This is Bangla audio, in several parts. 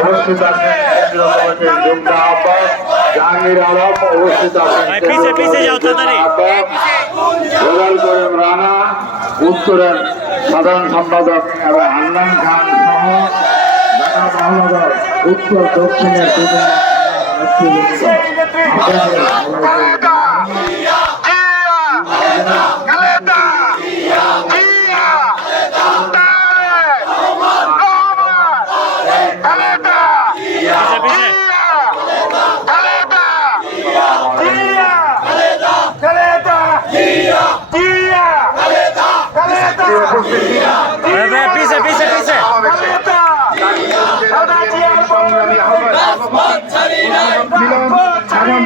উপস্থিত আছেন জাহাঙ্গীর আলম, উপস্থিত আছেন রানা, উত্তরের সাধারণ সম্পাদক এবং হান্নান খান সহ ঢাকা মহানগর উত্তর দক্ষিণের সাধারণ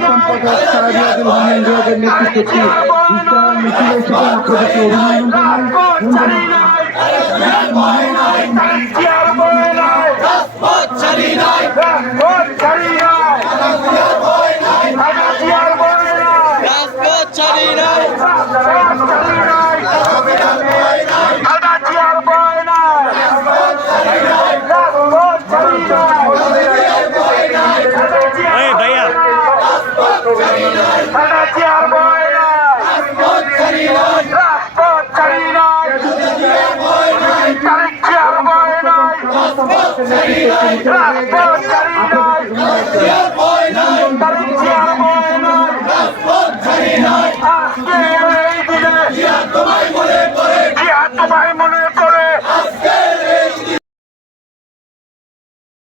সম্পাদক সারাদিয়াদুল রহমান বিভাগের নেতৃত্বে মিছিলের সাথে